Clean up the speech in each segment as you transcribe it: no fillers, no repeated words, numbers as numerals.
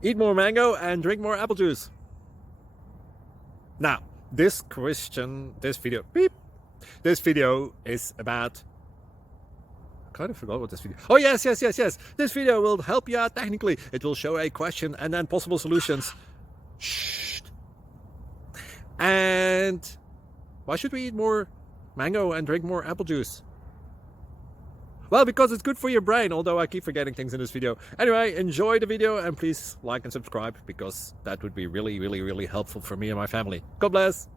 Eat more mango and drink more apple juice. Now, this video is about, I kind of forgot what this video. Oh, yes. This video will help you out technically. It will show a question and then possible solutions. Shh. And why should we eat more mango and drink more apple juice? Well, because it's good for your brain, although I keep forgetting things in this video. Anyway, enjoy the video and please like and subscribe, because that would be really helpful for me and my family. God bless!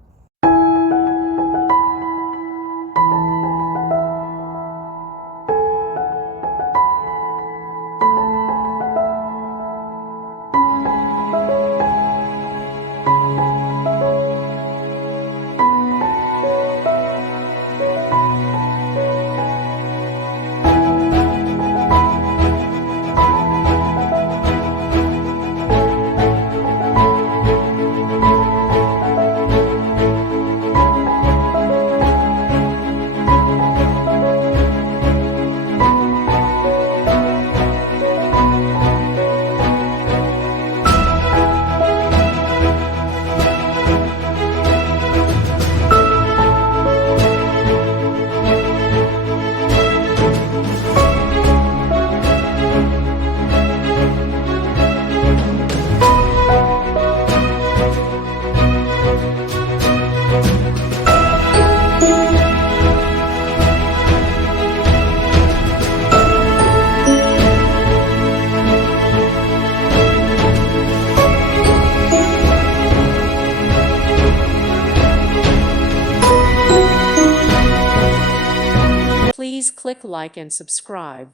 Please click like and subscribe.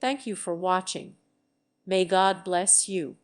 Thank you for watching. May God bless you.